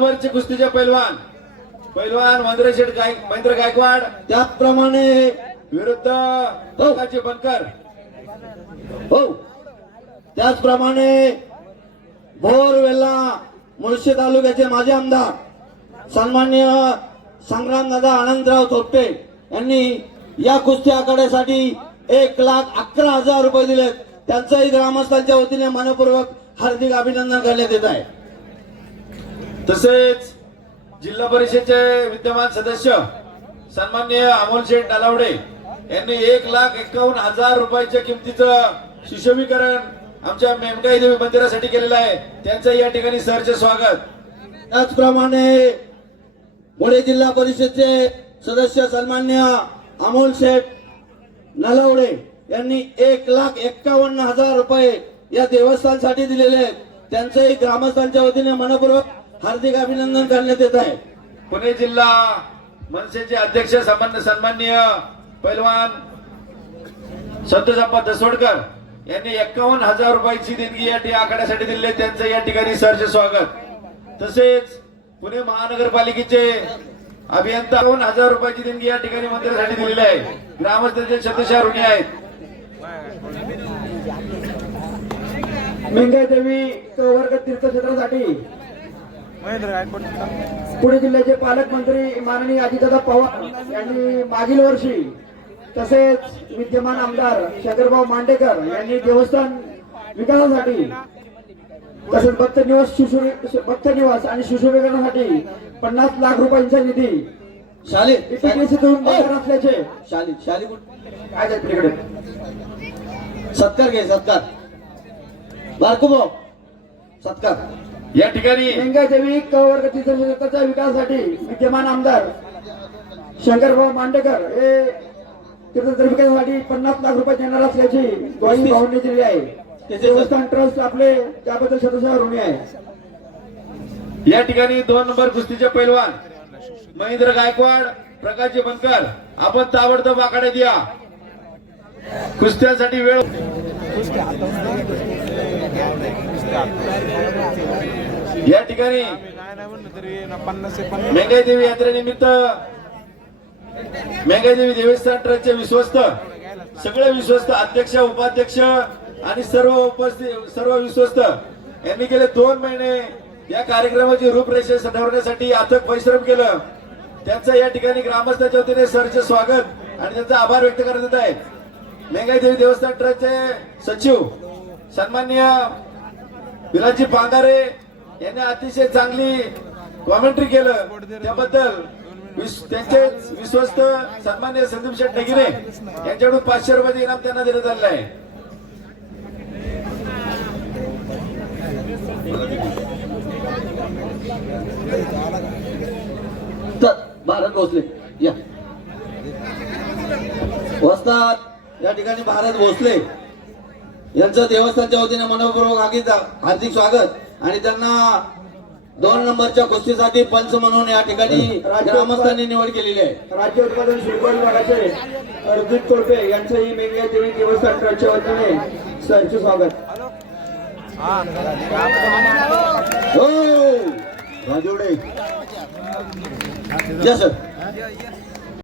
नंबरचे कुस्तीचे पैलवान महेंद्र गायकवाड त्याचप्रमाणे विरुद्ध प्रकाशजी बनकर. हो त्याचप्रमाणे भोरवेल्ला मुळशी तालुक्याचे माजी आमदार सन्माननीय संग्रामदादा आनंदराव थोपटे यांनी या कुस्ती आखाड्यासाठी 1,11,000 रुपये दिलेत. त्यांचंही ग्रामस्थांच्या वतीने मनपूर्वक हार्दिक अभिनंदन करण्यात येत आहे. तसेच जिल्हा परिषदेचे विद्यमान सदस्य सन्माननीय अमोल शेठ नलावडे यांनी 1,51,000 रुपयाच्या किमतीचं सुशोभीकरण आमच्या मेमकाई देवी मंदिरासाठी केलेलं आहे. त्यांचं या ठिकाणी सहर्ष स्वागत. त्याचप्रमाणे पुणे जिल्हा परिषदचे सदस्य सन्माननीय अमोल शेठ नलावडे यांनी 1,51,000 रुपये या देवस्थानसाठी दिलेले आहेत. त्यांचंही ग्रामस्थांच्या वतीने मनपूर्वक हार्दिक अभिनंदन करण्यात येत आहे. पुणे जिल्हा मनसेचे अध्यक्ष सन्माननीय पैलवान संतोषप्पा दसवडकर यांनी 51,000 रुपयाची देणगी या आखाड्यासाठी दिली. त्यांचं या ठिकाणी सहर्ष स्वागत. तसेच पुणे महानगरपालिकेचे अभियंता 51,000 रुपयाची देणगी या ठिकाणी मंदिरासाठी दिलेली आहे. ग्रामस्थांचे शतशः ऋणी आहेत. मेंगाई देवी वर्ग तीर्थक्षेत्रासाठी पुणे जिल्ह्याचे पालकमंत्री माननीय अजितदादा पवार यांनी मागील वर्षी तसेच विद्यमान आमदार शंकरभाऊ मांडेकर यांनी देवस्थान विकासासाठी तसेच भक्त निवास आणि सुशोभीकरणासाठी 50 लाख रुपयांचा निधी शालेय असल्याचे शाली काय तिकडे सत्कार घे सत्कार बारकुभाऊ सत्कार. या ठिकाणी मेंगाई देवी वर्ग तीर्थक्षेत्राच्या विकासासाठी विद्यमान आमदार शंकरभाऊ मांडेकर हे तीर्थ विकासासाठी 50 लाख रुपये देणार असल्याची ग्वाही भाऊंनी दिली आहे. देवस्थान ट्रस्ट आपले त्याबद्दल शतशः ऋणी आहे. या ठिकाणी 2 नंबर कुस्तीचे पैलवान महेंद्र गायकवाड प्रकाशजी बनकर आपण ताबडतोब आखाड्यात या. कुस्त्यांसाठी वेळ या ठिकाणी मेंगाई देवी यात्रेनिमित्त मेंगाई देवी देवस्थान ट्रस्टचे विश्वस्त सगळे विश्वस्त अध्यक्ष उपाध्यक्ष आणि सर्व विश्वस्त यांनी गेले 2 महिने या कार्यक्रमाची रूपरेषा ठरवण्यासाठी अथक परिश्रम केलं. त्यांचं या ठिकाणी ग्रामस्थांच्या वतीने सहर्ष स्वागत आणि त्यांचा आभार व्यक्त करत येत आहेत. मेंगाई देवी देवस्थान ट्रस्टचे सचिव सन्माननीय विलासजी पांगारे यांनी अतिशय चांगली कॉमेंट्री केलं. त्याबद्दल त्यांचे विश्वस्त सन्माननीय संदीप शेठ नगिरे यांच्याकडून 500 रुपयाचे इनाम त्यांना देण्यात आलेलं आहे. भारत भोसले या वस्तात या ठिकाणी भारत भोसले यांचं देवस्थानच्या वतीने मनपूर्वक हार्दिक स्वागत आणि त्यांना 2 नंबरच्या कुस्तीसाठी पंच म्हणून या ठिकाणी ग्रामस्थांनी निवड केलेली आहे. राज्य उत्पादन शुल्क विभागाचे अर्जुन तोडपे यांचंही मेंगाई देवी देवस्थान ट्रस्टच्या वतीने सहर्ष स्वागत. हो राजोडे या सर